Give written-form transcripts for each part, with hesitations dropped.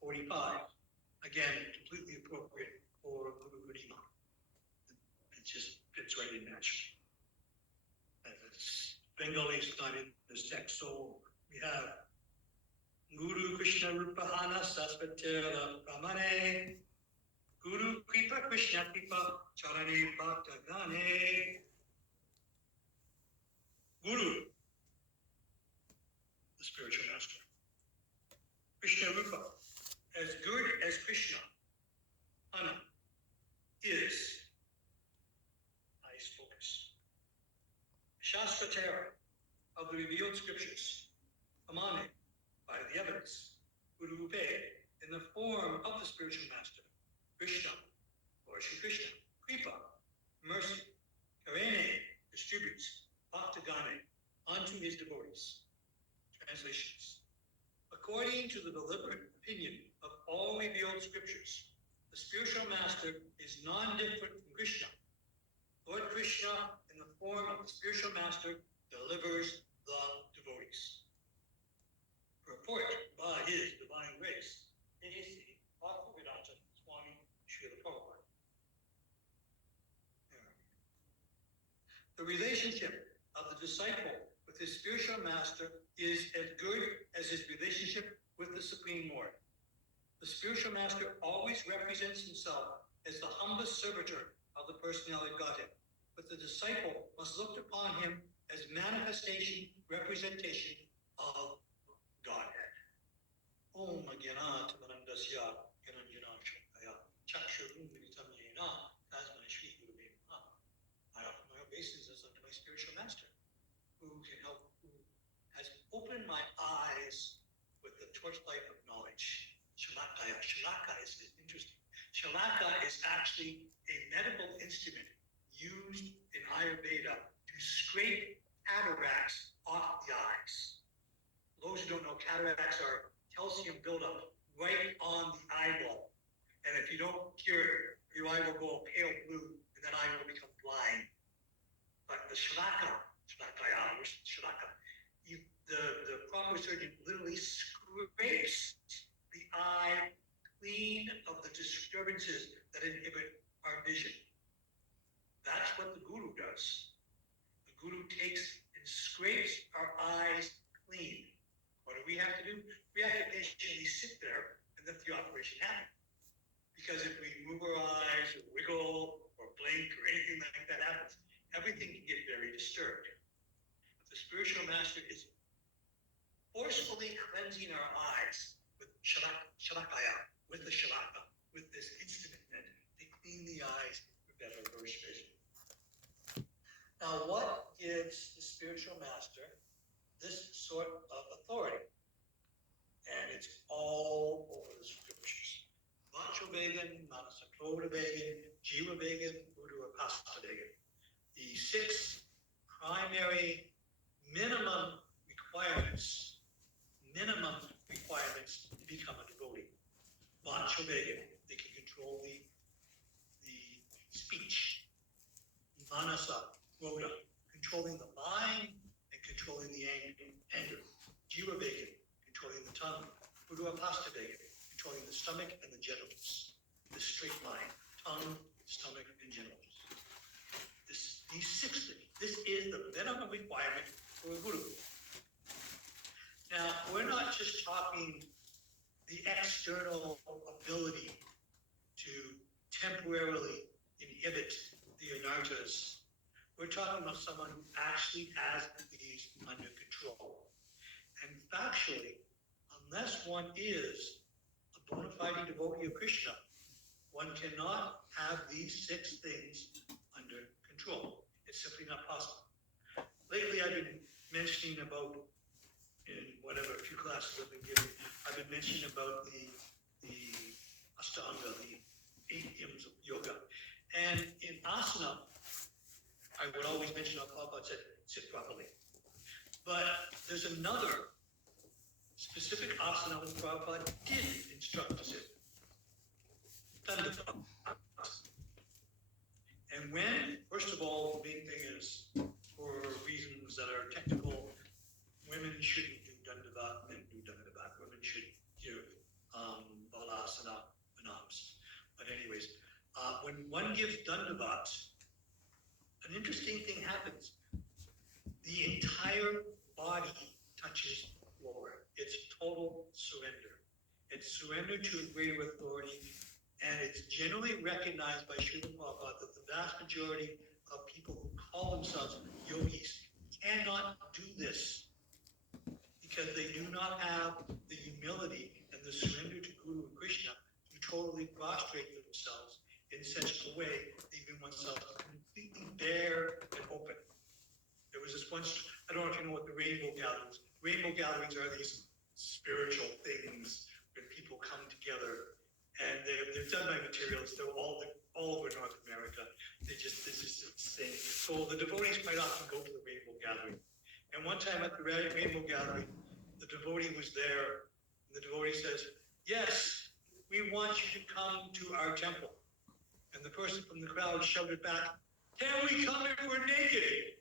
45. Again, completely appropriate for Guru Gurima. It just fits right in naturally. And it's Bengali is not in this text, so we have Guru Krishna Rupahana Saspatera Pramane Guru Kripa Krishna Kripa Charane Bhakta Gane. Guru, the spiritual master. Krishna Rupa, as good as Krishna, Ana, is highest focus. Shastratera, of the revealed scriptures, Amane, by the evidence, Guru Rupe, in the form of the spiritual master, Krishna, Lord Shri Krishna, Kripa, mercy, Karene, distributes, Bhaktagane, unto his devotees. Translations. According to the deliberate opinion of all revealed scriptures, the spiritual master is non-different from Krishna. Lord Krishna, in the form of the spiritual master, delivers the devotees. Purport by his divine grace, A.C. Bhaktivedanta Swami Srila Prabhupada. The relationship of the disciple with his spiritual master is as good as his relationship with the Supreme Lord. The spiritual master always represents himself as the humblest servitor of the personality of Godhead, but the disciple must look upon him as manifestation, representation of Godhead. Om Agyanat Manandasya Gananjana Shakaya Chakshurun Militam Yena Tasmai Shri Guru Namaha. I offer my obeisances unto my spiritual master, who has opened my eyes with the torchlight of knowledge. Shalakaya. Shalaka is interesting. Shalaka is actually a medical instrument used in Ayurveda to scrape cataracts off the eyes. Those who don't know, cataracts are calcium buildup right on the eyeball. And if you don't cure it, your eye will go pale blue and that eye will become blind. But the shalaka, the proper surgeon literally scrapes the eye clean of the disturbances that inhibit our vision. That's what the guru does. The guru takes and scrapes our eyes clean. What do we have to do? We have to patiently sit there and let the operation happen. Because if we move our eyes or wiggle or blink or anything like that happens, everything can get very disturbed. But the spiritual master is forcefully cleansing our eyes with shalakaya, with the shalaka, with this instrument to clean the eyes for better vision. Now, what gives the spiritual master this sort of authority? And it's all over the scriptures. Vacho Vegan, Manasakroda Vegan, Jiva Vegan, Buddha Apasta Vegan. The 6 primary minimum requirements to become a devotee. Vacho Vegan, they can control the speech. Manasa, Rhoda, controlling the mind and controlling the anger. Jiva Vegan, controlling the tongue. Buddha Apasta Vegan, controlling the stomach and the genitals. The straight line, tongue, stomach, and genitals. These 6 things. This is the minimum requirement for a guru. Now, we're not just talking the external ability to temporarily inhibit the anarthas. We're talking about someone who actually has these under control. And factually, unless one is a bona fide devotee of Krishna, one cannot have these 6 things under control. It's simply not possible. Lately, I've been mentioning about, in whatever few classes I've been giving, I've been mentioning about the Ashtanga, the 8 hymns of yoga. And in asana, I would always mention how Prabhupada said, sit properly. But there's another specific asana that Prabhupada did instruct to sit. Dandavata. And when, first of all, the main thing is, for reasons that are technical, women shouldn't do Dandavat, men do Dandavat. Women should give gives Dandavat, an interesting thing happens. The entire body touches the floor. It's total surrender. It's surrender to a greater authority, and it's generally recognized by Srila Prabhupada that the vast majority of people who call themselves yogis cannot do this because they do not have the humility and the surrender to Guru and Krishna to totally prostrate themselves in such a way that even oneself completely bare and open. There was this once, I don't know if you know what the rainbow gatherings. Rainbow gatherings are these spiritual things when people come together, and they're done by materials. They're all over North America. This is insane. So the devotees quite often go to the rainbow gathering. And one time at the rainbow gathering, the devotee was there, and the devotee says, "Yes, we want you to come to our temple." And the person from the crowd shouted back, "Can we come if we're naked?"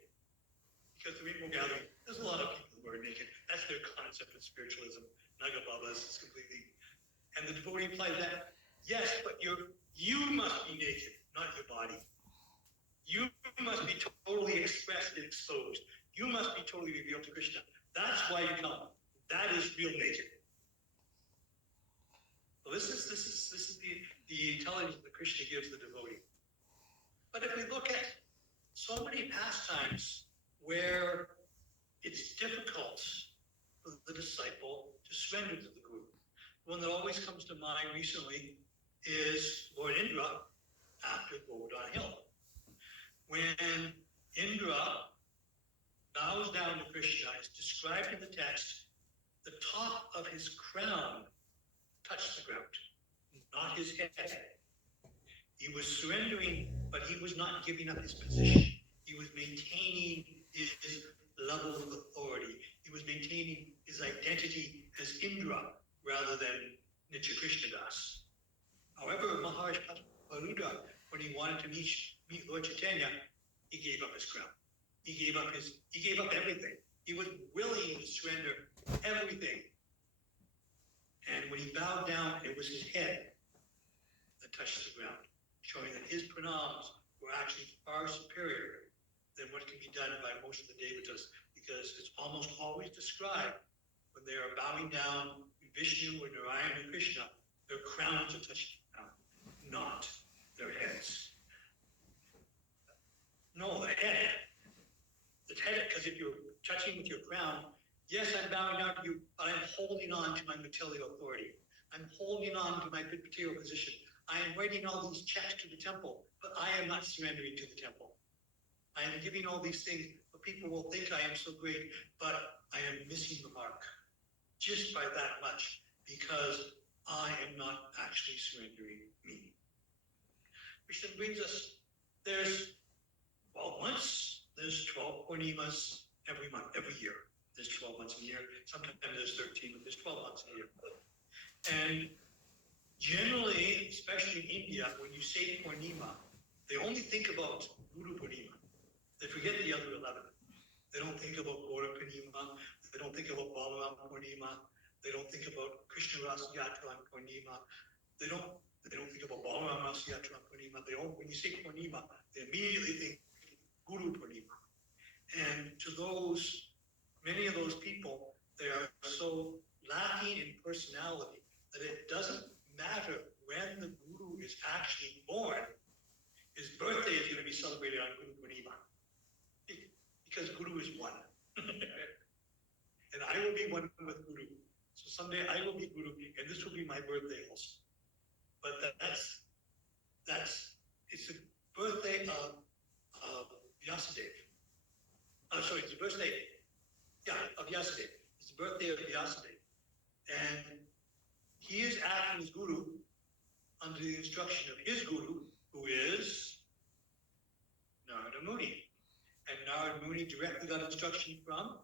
Because the rainbow gathering, there's a lot of people who are naked. That's their concept of spiritualism. Naga Babas is completely. And the devotee replied that, "Yes, but you must be naked, not your body. You must be totally expressed and exposed. You must be totally revealed to Krishna. That's why you come. That is real naked." So this is the intelligence that Krishna gives the devotee. But if we look at so many pastimes where it's difficult for the disciple to surrender to the Guru. The one that always comes to mind recently is Lord Indra after Govardhana Hill. When Indra bows down to Krishna, it's described in the text, the top of his crown touched the ground, not his head. He was surrendering, but he was not giving up his position. He was maintaining his level of authority. He was maintaining his identity as Indra rather than Nitya Krishnadas. However, Maharaj Paruda, when he wanted to meet Lord Chaitanya, he gave up his crown. He gave up everything. He was willing to surrender everything. And when he bowed down, it was his head that touched the ground, showing that his pranams were actually far superior than what can be done by most of the devatas, because it's almost always described when they are bowing down to Vishnu or Narayana and Krishna, their crowns are touching the ground, not their heads. No, the head. The head, because if you're touching with your crown, yes, I'm bowing down to you, but I'm holding on to my material authority. I'm holding on to my material position. I am writing all these checks to the temple, but I am not surrendering to the temple. I am giving all these things, but people will think I am so great, but I am missing the mark just by that much because I am not actually surrendering me. Which then brings us, there's 12 months, there's 12 Purnimas every month, every year. There's 12 months a year, sometimes there's 13, but there's 12 months a year. And generally, especially in India, when you say Purnima, they only think about Guru Purnima. They forget the other 11. They don't think about Gaura Purnima. They don't think about Balaram Purnima. They don't think about Krishna Rasa Yatra on Purnima. They don't think about Balaram Rasa Yatra on Purnima. When you say Purnima, they immediately think Guru Purnima. And to many of those people, they are so lacking in personality that it doesn't matter when the Guru is actually born. His birthday is going to be celebrated on Guru Purnima. Because Guru is one. And I will be one with Guru. So someday I will be Guru, and this will be my birthday also. But it's the birthday of Vyasadeva. It's the birthday, of Vyasadeva. It's the birthday of Vyasadeva. And he is acting as Guru under the instruction of his Guru, who is Narada Muni. And Narada Muni directly got instruction from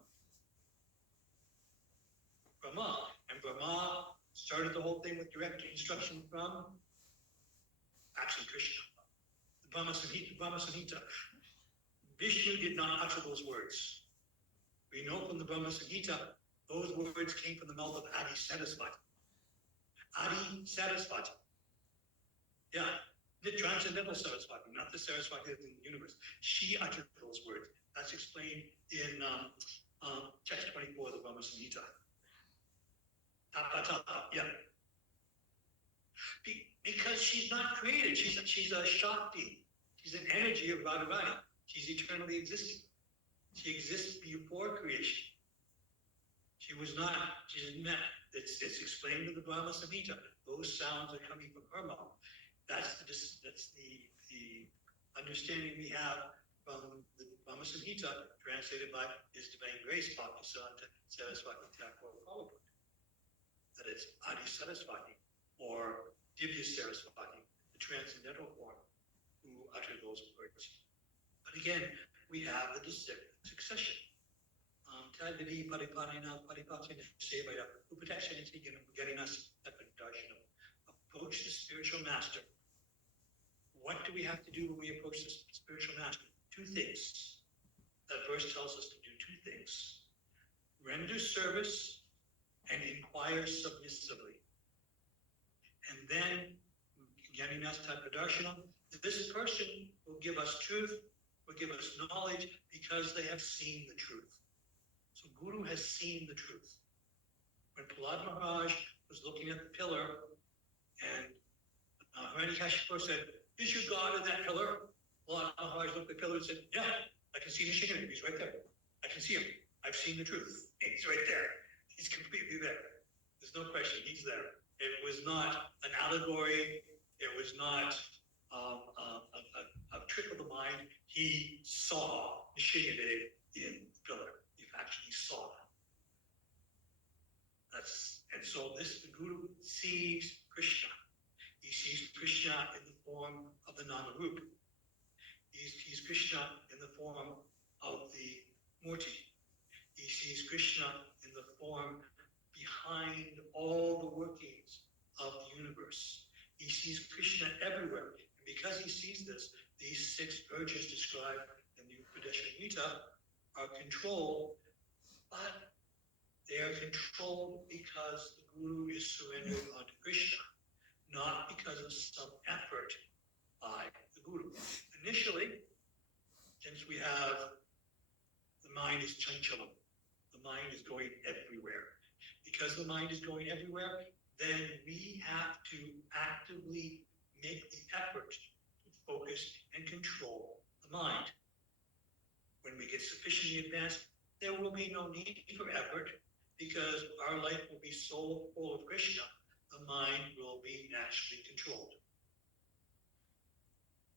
Brahma. And Brahma started the whole thing with direct instruction from actually Krishna. The Brahma Samhita. Vishnu did not utter those words. We know from the Brahma Samhita, those words came from the mouth of Adi Sarasvati. Adi Sarasvati. Yeah. The transcendental Saraswati, not the Saraswati of the universe. She uttered those words. That's explained in text 24 of the Brahma Samhita. Tapa tapa, yeah. Because she's not created. She's a Shakti. She's an energy of Radharani. She's eternally existing. She exists before creation. She was not, she's not, it's explained in the Brahma Samhita. Those sounds are coming from her mouth. That's the understanding we have from the Brahma Samhita, translated by His Divine Grace, Bhaktisiddhanta Saraswati Thakur Prabhupada. That it's Adi Saraswati, or Divya Saraswati, the transcendental form, who utter those words. But again, we have the succession. Tadvidi Pariparina Paripatina Sevaya, who protects anything and getting us at the darshan. Approach the spiritual master. What do we have to do when we approach the spiritual master? Two things. That verse tells us to do two things. Render service and inquire submissively. And then, getting us to darshanam, this person will give us truth, will give us knowledge, because they have seen the truth. So Guru has seen the truth. When Prahlad Maharaj was looking at the pillar, and Hiranyakashipu said, "Is your God in that pillar?" Prahlad Maharaj looked at the pillar and said, "Yeah, I can see Nishikana. He's right there. I can see him. I've seen the truth. He's right there. He's completely there. There's no question. He's there." It was not an allegory. It was not a trick of the mind. He saw Nishikana in the pillar. He actually saw that. And so the Guru sees Krishna. He sees Krishna in the form of the Namarup. He sees Krishna in the form of the Murti. He sees Krishna in the form behind all the workings of the universe. He sees Krishna everywhere. And because he sees this, these 6 urges described in the Upadesha Gita are controlled, but they are controlled because the Guru is surrendered unto Krishna, not because of some effort by the Guru. Initially, since we have, the mind is chanchalam, the mind is going everywhere. Because the mind is going everywhere, then we have to actively make the effort to focus and control the mind. When we get sufficiently advanced, there will be no need for effort, because our life will be so full of Krishna, the mind will be naturally controlled.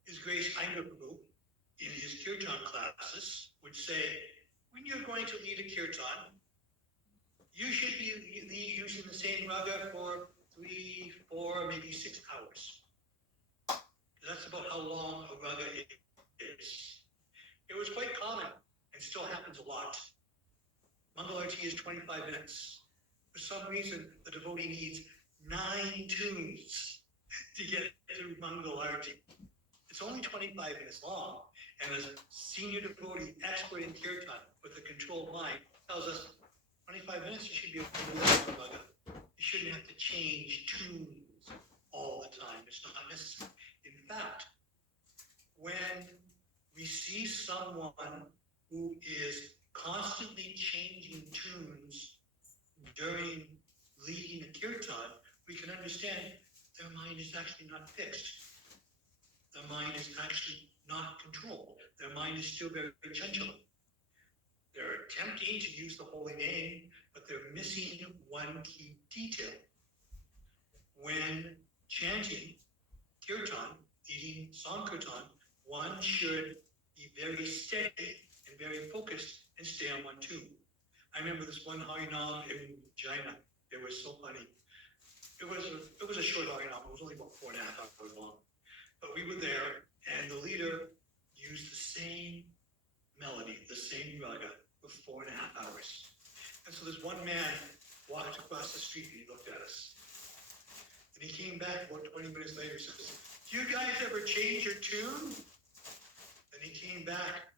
His Grace Ainga Prabhu, in his kirtan classes, would say, when you're going to lead a kirtan, you should be using the same raga for 3, 4, maybe 6 hours. That's about how long a raga is. It was quite common, and still happens a lot. Mangalarti is 25 minutes. For some reason, the devotee needs 9 tunes to get through Mangalarti. It's only 25 minutes long, and a senior devotee, expert in kirtan, with a controlled mind, tells us 25 minutes you should be able to do that. You shouldn't have to change tunes all the time. It's not necessary. In fact, when we see someone who is constantly changing tunes during leading a kirtan, we can understand their mind is actually not fixed. Their mind is actually not controlled. Their mind is still very chanchalam. They're attempting to use the holy name, but they're missing one key detail. When chanting kirtan, leading Sankirtan, one should be very steady and very focused and stay on one tune. I remember this one Harinam in China. It was so funny. It was a short Harinam. It was only about 4.5 hours long. But we were there, and the leader used the same melody, the same raga, for 4.5 hours. And so this one man walked across the street and he looked at us. And he came back about 20 minutes later and says, "Do you guys ever change your tune?" And he came back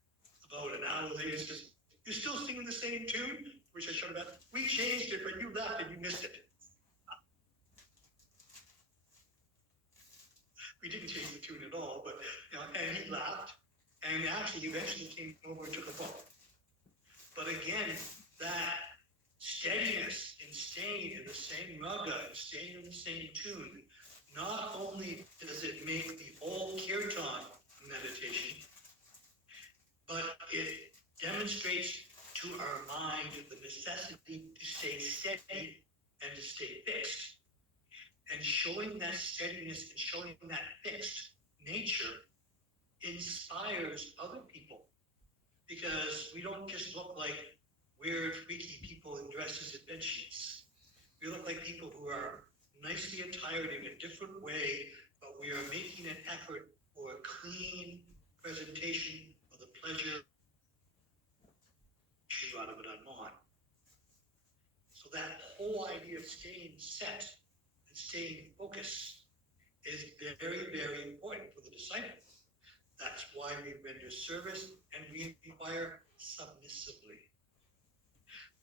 about an hour later and says, "You're still singing the same tune?" Which I showed him that. "We changed it, but you left and you missed it." We didn't change the tune at all, but, and he laughed, and actually eventually came over and took a book. But again, that steadiness in staying in the same raga and staying in the same tune, not only does it make the whole kirtan meditation, but it demonstrates to our mind the necessity to stay steady and to stay fixed. And showing that steadiness and showing that fixed nature inspires other people, because we don't just look like weird, freaky people in dresses and bed sheets. We look like people who are nicely attired in a different way, but we are making an effort for a clean presentation of the pleasure out of it on. So that whole idea of staying set and staying focused is very, very important for the disciple. That's why we render service and we inquire submissively.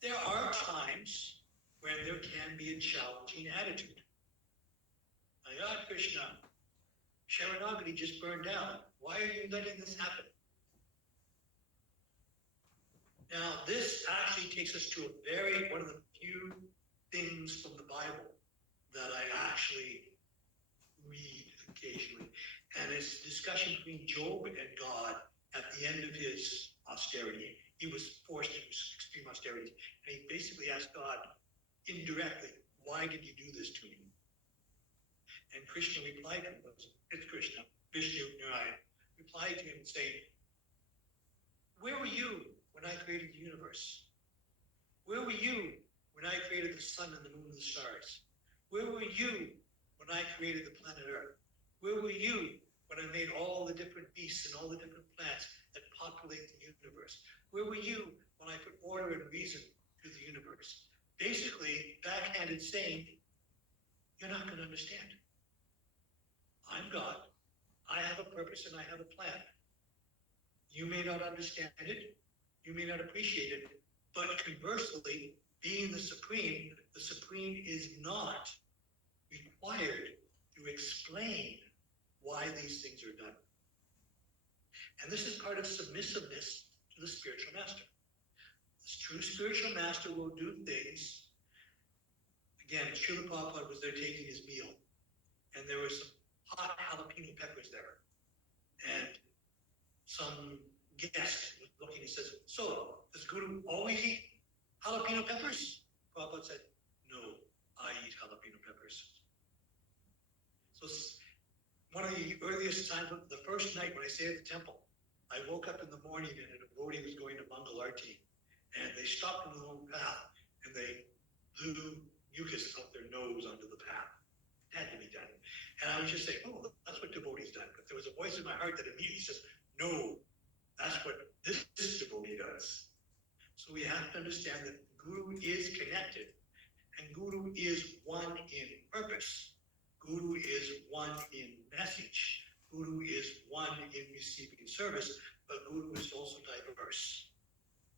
There are times when there can be a challenging attitude. Ayat Krishna, Sharanagati just burned down. Why are you letting this happen? Now, this actually takes us to one of the few things from the Bible that I actually read occasionally. And it's a discussion between Job and God at the end of his austerity. He was forced into extreme austerity. And he basically asked God indirectly, why did you do this to me? And Krishna replied to him, it's Krishna, Vishnu Narayan, replied to him saying, where were you when I created the universe? Where were you when I created the sun and the moon and the stars? Where were you when I created the planet Earth? Where were you when I made all the different beasts and all the different plants that populate the universe? Where were you when I put order and reason to the universe? Basically, backhanded saying, you're not going to understand. I'm God. I have a purpose and I have a plan. You may not understand it. You may not appreciate it. But conversely, being the Supreme is not required to explain why these things are done. And this is part of submissiveness to the spiritual master. This true spiritual master will do things. Again, Srila Prabhupada was there taking his meal, and there were some hot jalapeno peppers there. And some guest was looking, he says, so, does Guru always eat jalapeno peppers? Prabhupada said, no, I eat jalapeno peppers. So one of the earliest times, the first night when I stayed at the temple, I woke up in the morning and a devotee was going to Mangal Arti, and they stopped in the little path and they blew mucus out their nose onto the path. It had to be done. And I was just saying, oh, that's what devotee's done. But there was a voice in my heart that immediately says, no, that's what this devotee does. So we have to understand that Guru is connected, and Guru is one in purpose. Guru is one in message. Guru is one in receiving service, but Guru is also diverse.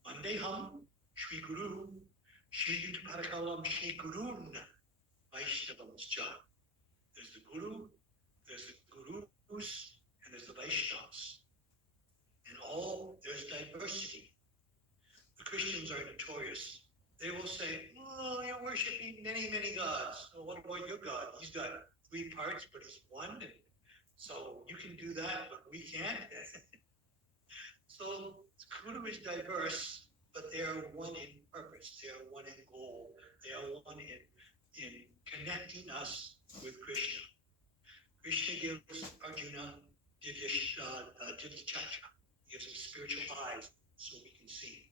Vandeham Shri Guru, Shri Yutapatakalam Shri Gurun Vaishnavamscha. There's the Guru, there's the Gurus, and there's the Vaishnavas. And there's diversity. The Christians are notorious. They will say, oh, you're worshiping many, many gods. Well, what about your God? He's got 3 parts, but he's one. And so you can do that, but we can't. So Guru is diverse, but they are one in purpose. They are one in goal. They are one in connecting us with Krishna. Krishna gives Arjuna Divya Chaksha. He gives him spiritual eyes so we can see.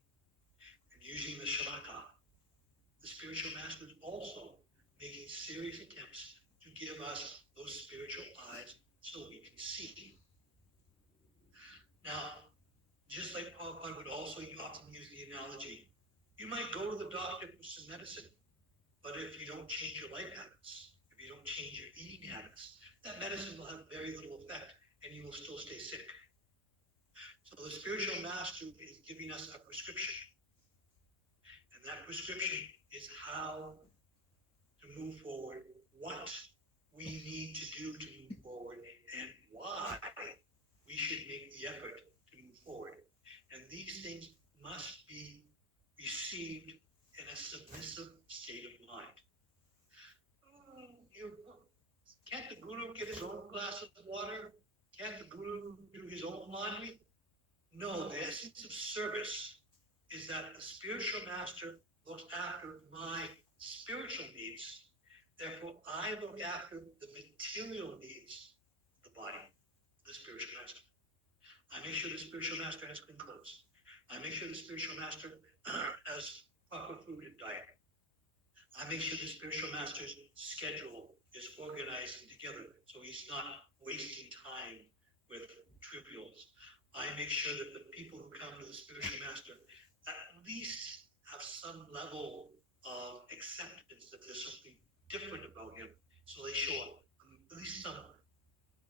And using the Shalaka, the spiritual master is also making serious attempts to give us those spiritual eyes so we can see. Now, just like Prabhupada would also often use the analogy, you might go to the doctor for some medicine, but if you don't change your life habits, if you don't change your eating habits, that medicine will have very little effect and you will still stay sick. So the spiritual master is giving us a prescription. And that prescription is how to move forward, what we need to do to move forward, and guru get his own glass of water? Can't the guru do his own laundry? No, the essence of service is that the spiritual master looks after my spiritual needs. Therefore, I look after the material needs of the body, the spiritual master. I make sure the spiritual master has clean clothes. I make sure the spiritual master has proper food and diet. I make sure the spiritual master's schedule is organized and together so he's not wasting time with trivials. I make sure that the people who come to the spiritual master at least have some level of acceptance that there's something different about him. So they show up, at least some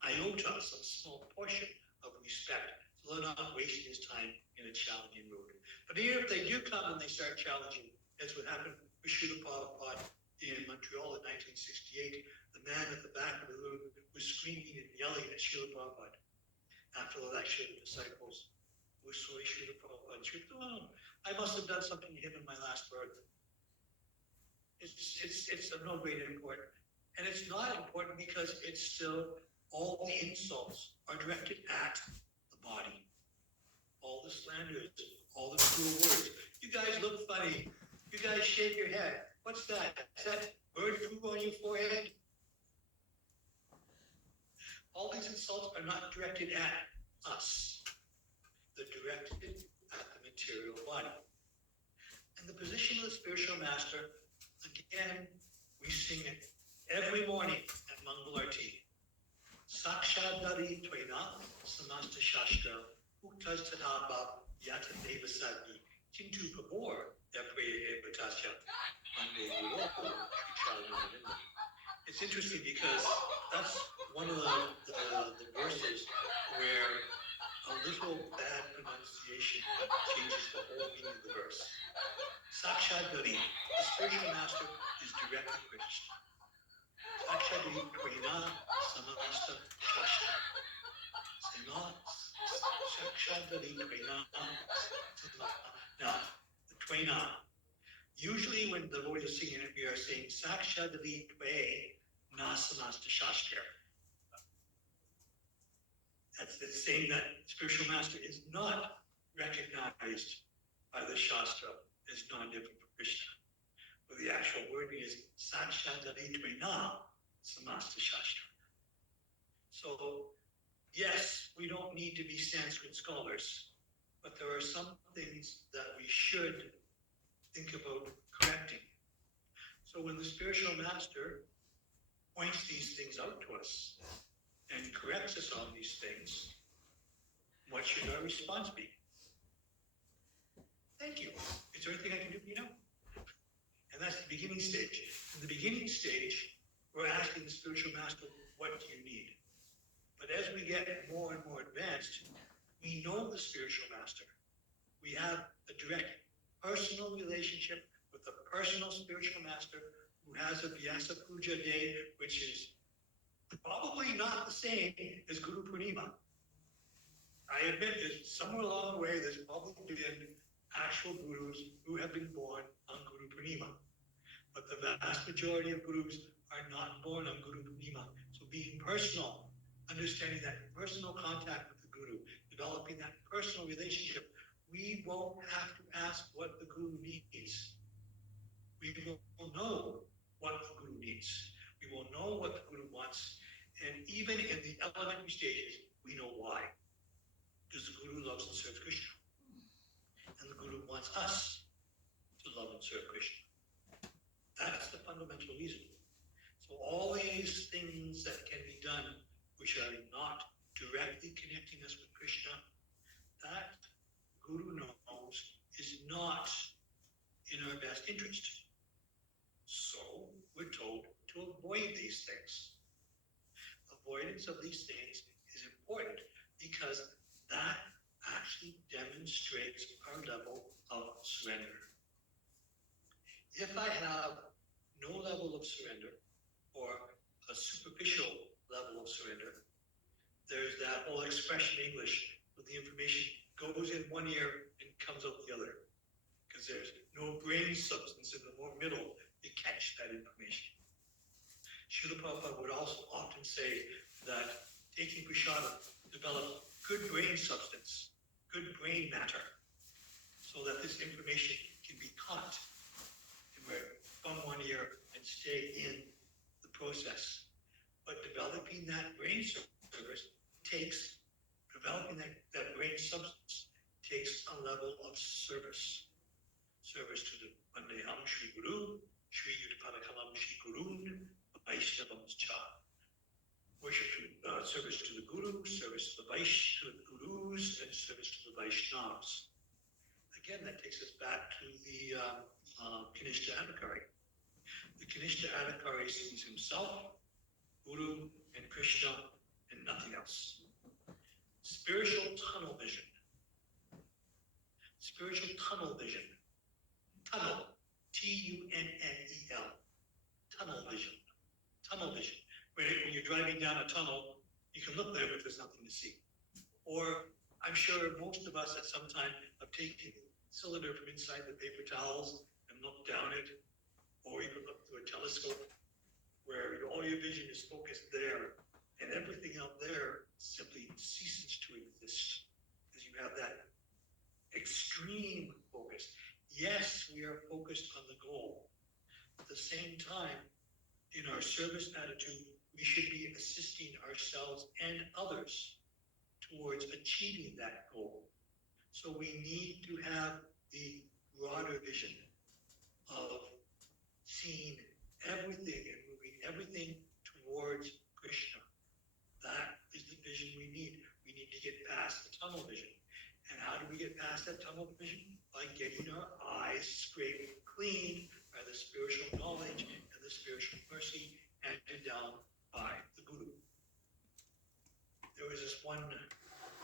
iota, some small portion of respect. So they're not wasting his time in a challenging road. But even if they do come and they start challenging, as what happened with Srila Prabhupada in Montreal in 1968, the man at the back of the room was screaming and yelling at Srila Prabhupada. After the lecture, the disciples were sorry, Srila Prabhupada. Oh, I must have done something to him in my last birth. It's of no great import. And it's not important because it's still, all the insults are directed at the body. All the slanders, all the cruel words. You guys look funny. You guys shave your head. What's that? Is that bird poo on your forehead? All these insults are not directed at us. They're directed at the material body. And the position of the spiritual master, again, we sing it every morning at Mangal Arti. Sakshadari Tvena Samasta Shastra Uktas Tadabha Yata Deva Sadhi Chintu Pabor Yapraya Evatasya Mande Guru. It's interesting because that's one of the verses where a little bad pronunciation changes the whole meaning of the verse. Sakshadari, the spiritual master, is directly Krishna. Sakshadari Kvena Samasta Shastra. Sakshadari Kvena. Now, the Kvena. Usually when the Lord is singing it, we are saying Sakshadari Kve Nasamasta Shastra. That's saying that spiritual master is not recognized by the Shastra as non-different from Krishna. But the actual wording is Sakshadari Tvena Samasta Shastra. So, yes, we don't need to be Sanskrit scholars, but there are some things that we should think about correcting. So when the spiritual master points these things out to us and corrects us on these things, what should our response be? Thank you. Is there anything I can do for you now? And that's the beginning stage. In the beginning stage, we're asking the spiritual master, what do you need? But as we get more and more advanced, we know the spiritual master. We have a direct personal relationship with the personal spiritual master who has a Vyasa Puja day, which is probably not the same as Guru Purnima. I admit that somewhere along the way, there's probably been actual gurus who have been born on Guru Purnima. But the vast majority of gurus are not born on Guru Purnima. So being personal, understanding that personal contact with the guru, developing that personal relationship, we won't have to ask what the guru needs. We will know what the guru needs. We will know what the guru wants. And even in the elementary stages, we know why. Because the guru loves and serves Krishna. And the guru wants us to love and serve Krishna. That's the fundamental reason. So all these things that can be done, which are not directly connecting us with Krishna, that Guru knows is not in our best interest. So we're told to avoid these things. Avoidance of these things is important because that actually demonstrates our level of surrender. If I have no level of surrender or a superficial level of surrender, there's that whole expression in English where the information goes in one ear and comes out the other because there's no brain substance in the middle to catch that information. Srila Prabhupada would also often say that taking prashadam develop good brain substance, good brain matter, so that this information can be caught from one ear and stay in the process. But developing that brain service takes, developing that brain substance takes a level of service. Service to the Vandeham Shri Guru, Shri Yudapadakalam Shri Gurun, Vaishnavam's Cha. Worship to, service to the Guru, service to the Gurus, and service to the Vaishnavas. Again, that takes us back to the Kanishta Adhikari. The Kanishta Adhikari sees himself, Guru, and Krishna, and nothing else. Spiritual tunnel vision. Spiritual tunnel vision. Tunnel, T-U-N-N-E-L. Tunnel vision. Tunnel vision. When you're driving down a tunnel, you can look there, but there's nothing to see. Or I'm sure most of us at some time have taken a cylinder from inside the paper towels and looked down it, or you can look through a telescope where all your vision is focused there, and everything out there simply ceases to exist because you have that extreme focus. Yes, we are focused on the goal. At the same time, in our service attitude, we should be assisting ourselves and others towards achieving that goal. So we need to have the broader vision of seeing everything and moving everything towards Krishna. That is the vision we need. We need to get past the tunnel vision. And how do we get past that tunnel vision? By getting our eyes scraped clean by the spiritual knowledge and the spiritual mercy handed down by the Guru. There was this one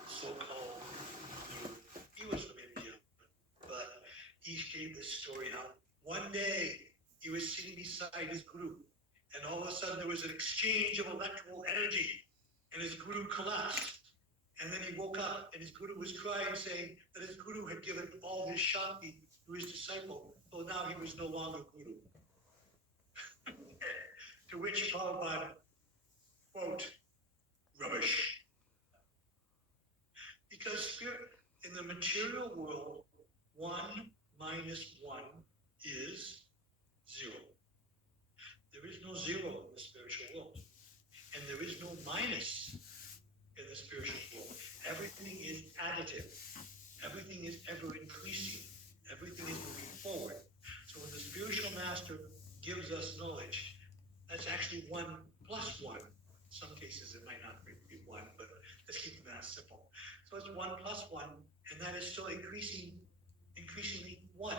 so-called Guru. He was from India, but he gave this story how one day he was sitting beside his Guru, and all of a sudden there was an exchange of electrical energy, and his Guru collapsed. And then he woke up, and his Guru was crying, saying that his Guru had given all his Shakti to his disciple, so now he was no longer Guru. To which Prabhupada, quote, rubbish. Because spirit, in the material world, 1 minus 1 is 0. There is no 0 in the spiritual world. And there is no minus in the spiritual world. Everything is additive. Everything is ever increasing. Everything is moving forward. So when the spiritual master gives us knowledge, that's actually 1 plus 1. In some cases it might not be 1, but let's keep the math simple. So it's 1 plus 1, and that is still increasingly 1.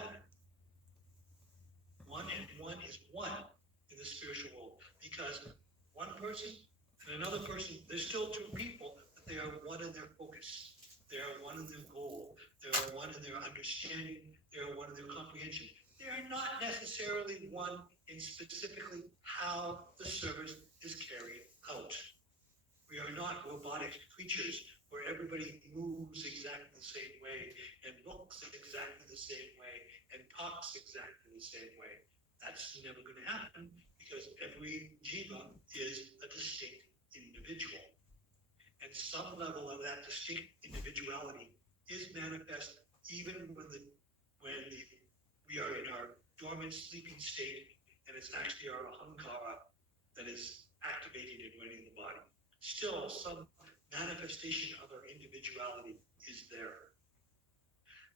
1 and 1 is 1 in the spiritual world, because one person and another person, there's still 2 people, but they are 1 in their focus. They are 1 in their goal. They are 1 in their understanding. They are 1 in their comprehension. They are not necessarily 1 in specifically how the service is carried out. We are not robotic creatures where everybody moves exactly the same way and looks exactly the same way and talks exactly the same way. That's never going to happen because every jiva is a distinct individual. And some level of that distinct individuality is manifest even when we are in our dormant sleeping state, and it's actually our ahankara that is activating and running the body. Still, some manifestation of our individuality is there.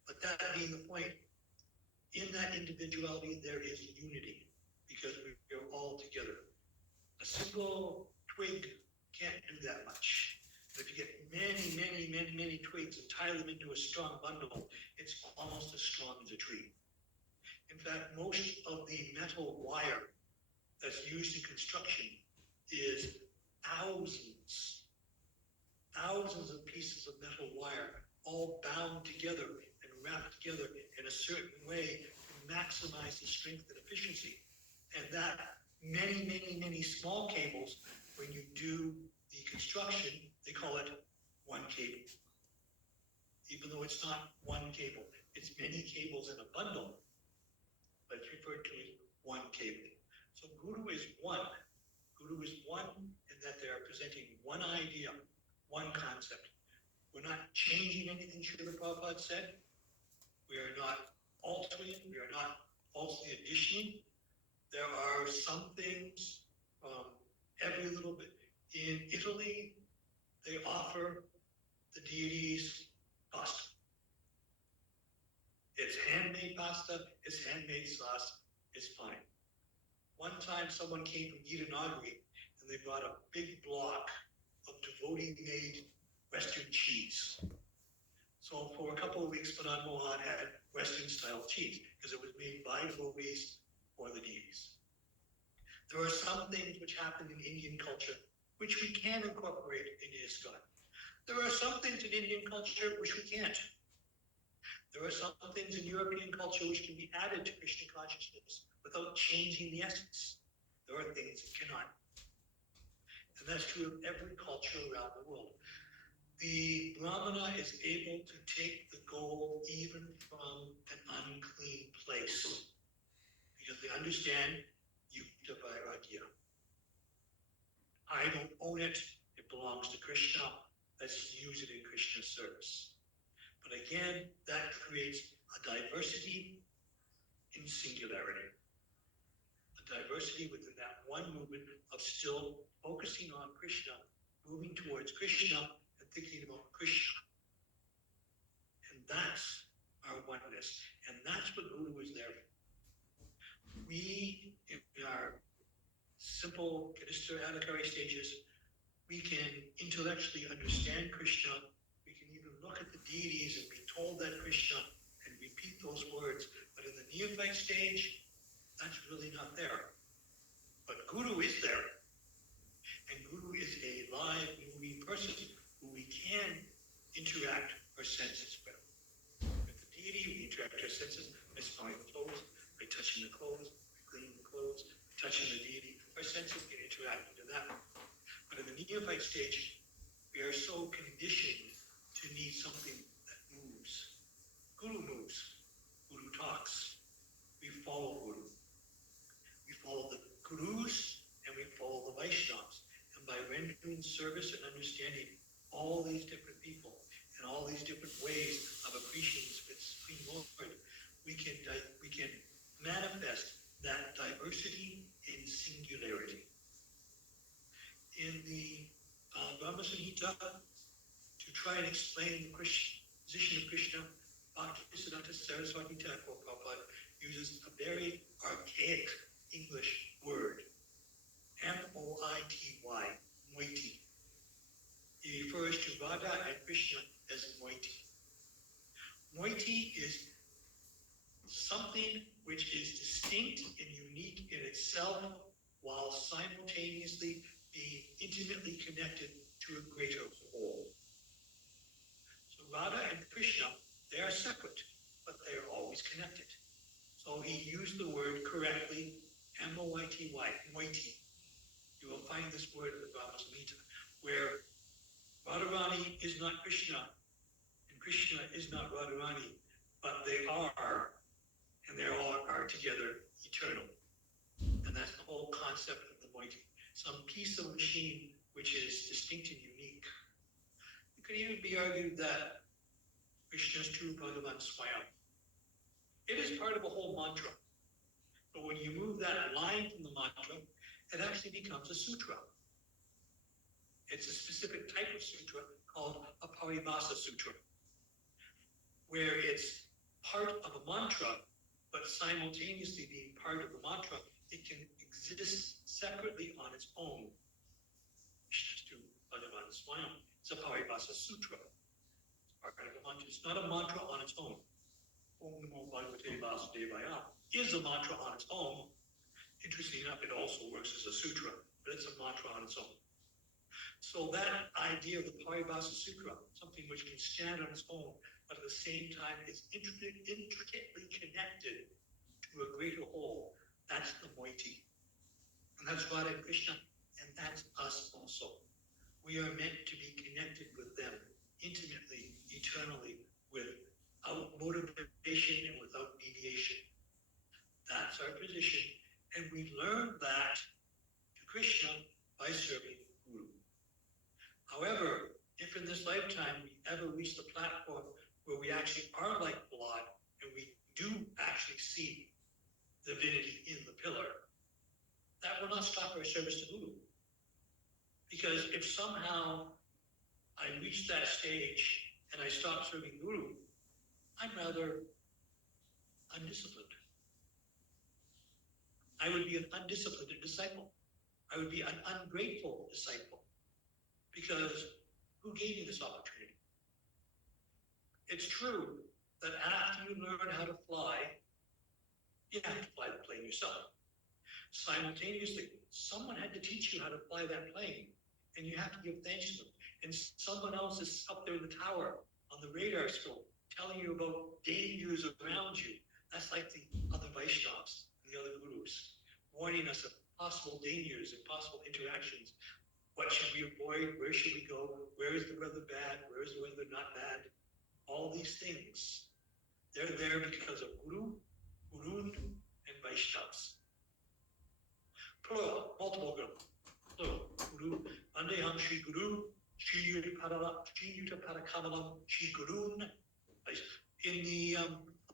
But that being the point, in that individuality there is unity, because we are all together. A single twig can't do that much. But if you get many twigs and tie them into a strong bundle, it's almost as strong as a tree. In fact, most of the metal wire that's used in construction is thousands of pieces of metal wire, all bound together and wrapped together in a certain way to maximize the strength and efficiency. And that many small cables, when you do the construction, they call it one cable. Even though it's not one cable, it's many cables in a bundle, but it's referred to as one cable. So Guru is 1, Guru is one in that they are presenting one idea, one concept. We're not changing anything Srila Prabhupada said. We are not altering it. We are not falsely additioning. There are some things every little bit. In Italy, they offer the deities pasta. It's handmade pasta, it's handmade sauce, it's fine. One time someone came from Gitanagari and they brought a big block of devotee-made Western cheese. So for a couple of weeks, Manan Mohan had Western-style cheese because it was made by devotees for the deities. There are some things which happen in Indian culture which we can incorporate into ISKCON. There are some things in Indian culture which we can't. There are some things in European culture which can be added to Krishna consciousness without changing the essence. There are things that cannot. And that's true of every culture around the world. The Brahmana is able to take the gold even from an unclean place because they understand Yukta Vairagya. I don't own it, it belongs to Krishna, let's use it in Krishna's service. But again, that creates a diversity in singularity. A diversity within that one movement of still focusing on Krishna, moving towards Krishna, and thinking about Krishna. And that's our oneness. And that's what Guru is there for. We, in our simple Kadisthara Adhikari stages, we can intellectually understand Krishna. We can even look at the deities and be told that Krishna and repeat those words. But in the neophyte stage, that's really not there. But Guru is there. And Guru is a live, moving person who we can interact our senses with. With the deity, we interact our senses by smelling the clothes, by touching the clothes, by cleaning the clothes, touching the deity. Our senses get interacted to that. But in the neophyte stage, we are so conditioned to need something that moves. Guru moves. Guru talks. We follow Guru. We follow the Gurus and we follow the Vaishnavas. And by rendering service and understanding all these different people and all these different ways of appreciating the Supreme Lord, we can manifest that diversity in singularity. In the Brahma Samhita, to try and explain the position of Krishna, Bhaktisiddhanta Saraswati Thakur Prabhupada uses a very archaic English word, M-O-I-T-Y, moiti. He refers to Radha and Krishna as moiti. Moiti is something which is distinct and unique in itself while simultaneously being intimately connected to a greater whole. So Radha and Krishna, they are separate, but they are always connected. So he used the word correctly, M-O-I-T-Y, moiti. You will find this word in the Brahma Samhita, where Radharani is not Krishna, and Krishna is not Radharani, but they are, and they all are together eternal. And that's the whole concept of the moiti. Some piece of machine which is distinct and unique. It could even be argued that Krishna's true Bhagavan Swayam. It is part of a whole mantra. But when you move that line from the mantra, it actually becomes a sutra. It's a specific type of sutra called a Paribhasa Sutra, where it's part of a mantra, but simultaneously being part of the mantra, it can exist separately on its own. Krishna's Bhagavan Swayam. It's a Paribhasa Sutra. It's part of a mantra. It's not a mantra on its own. Om Namo Bhagavate Vasudevaya is a mantra on its own. Interestingly enough, it also works as a sutra, but it's a mantra on its own. So that idea of the Paribhasa Sutra, something which can stand on its own, but at the same time is intricately connected to a greater whole, that's the moiti. And that's Radha and Krishna, and that's us also. We are meant to be connected with them intimately, eternally, without motivation and without mediation. That's our position. And we learn that to Krishna However, if in this lifetime we ever reach the platform where we actually are like blood and we do actually see divinity in the pillar, that will not stop our service to Guru. Because if somehow I reach that stage and I stop serving Guru, I'm rather undisciplined. I would be an undisciplined disciple. I would be an ungrateful disciple. Because who gave you this opportunity? It's true that after you learn how to fly, you have to fly the plane yourself. Simultaneously, someone had to teach you how to fly that plane, and you have to give thanks to them. And someone else is up there in the tower on the radar scope telling you about dangers around you. That's like the other Vaishnavas, the other gurus, warning us of possible dangers and possible interactions. What should we avoid? Where should we go? Where is the weather bad? Where is the weather not bad? All these things, they're there because of Guru, Gurun, and Vaishnavas. Plural, multiple Guru. Plural, Guru, Vandeham Shri Guru, Shri Yuta Parakamalam, Shri Gurun. In the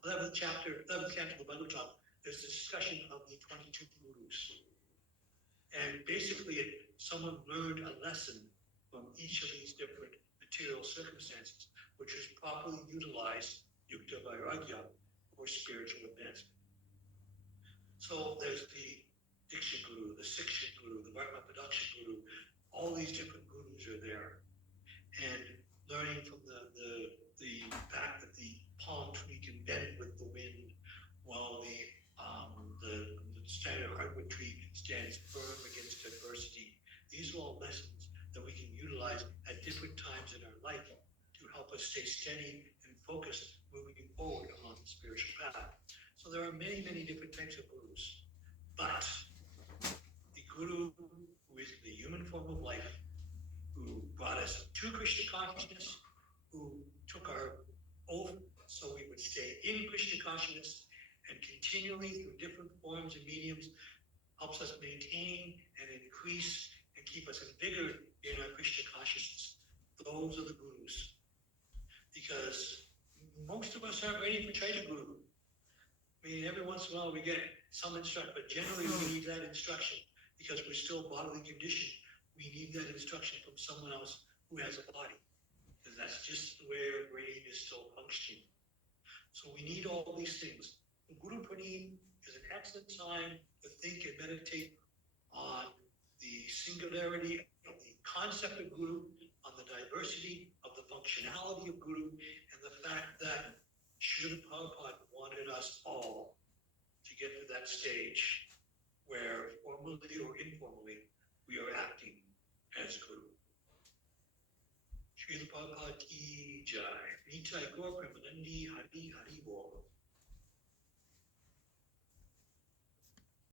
11th chapter of the Bhagavatam, there's a discussion of the 22 Gurus. And basically, someone learned a lesson from each of these different material circumstances, which was properly utilized, Yukta Vairagya, for spiritual advancement. So there's the Diksha Guru, the Siksha Guru, the Varma Production Guru, all these different gurus are there. And learning from the fact that the palm tree can bend with the wind, while the standard hardwood tree stands firm against adversity. These are all lessons that we can utilize at different times in our life to help us stay steady and focused moving forward on the spiritual path. So there are many, many different types of gurus. But the guru who is the human form of life, who brought us to Krishna consciousness, who took our oath so we would stay in Krishna consciousness, and continually through different forms and mediums helps us maintain and increase and keep us invigorated in our Krishna consciousness. Those are the gurus. Because most of us aren't ready for Chaitya Guru. I mean, every once in a while we get some instruction, but generally we need that instruction because we're still bodily conditioned. We need that instruction from someone else who has a body, because that's just the way our brain is still functioning. So we need all these things. The Guru Pranim is an excellent time to think and meditate on the singularity of the concept of Guru, on the diversity of the functionality of Guru, and the fact that Srila Prabhupada wanted us all to get to that stage where, formally or informally, we are acting as Guru. Srila Prabhupada ki jai. Nitai Gaur Premanandi Hari Hari Bol.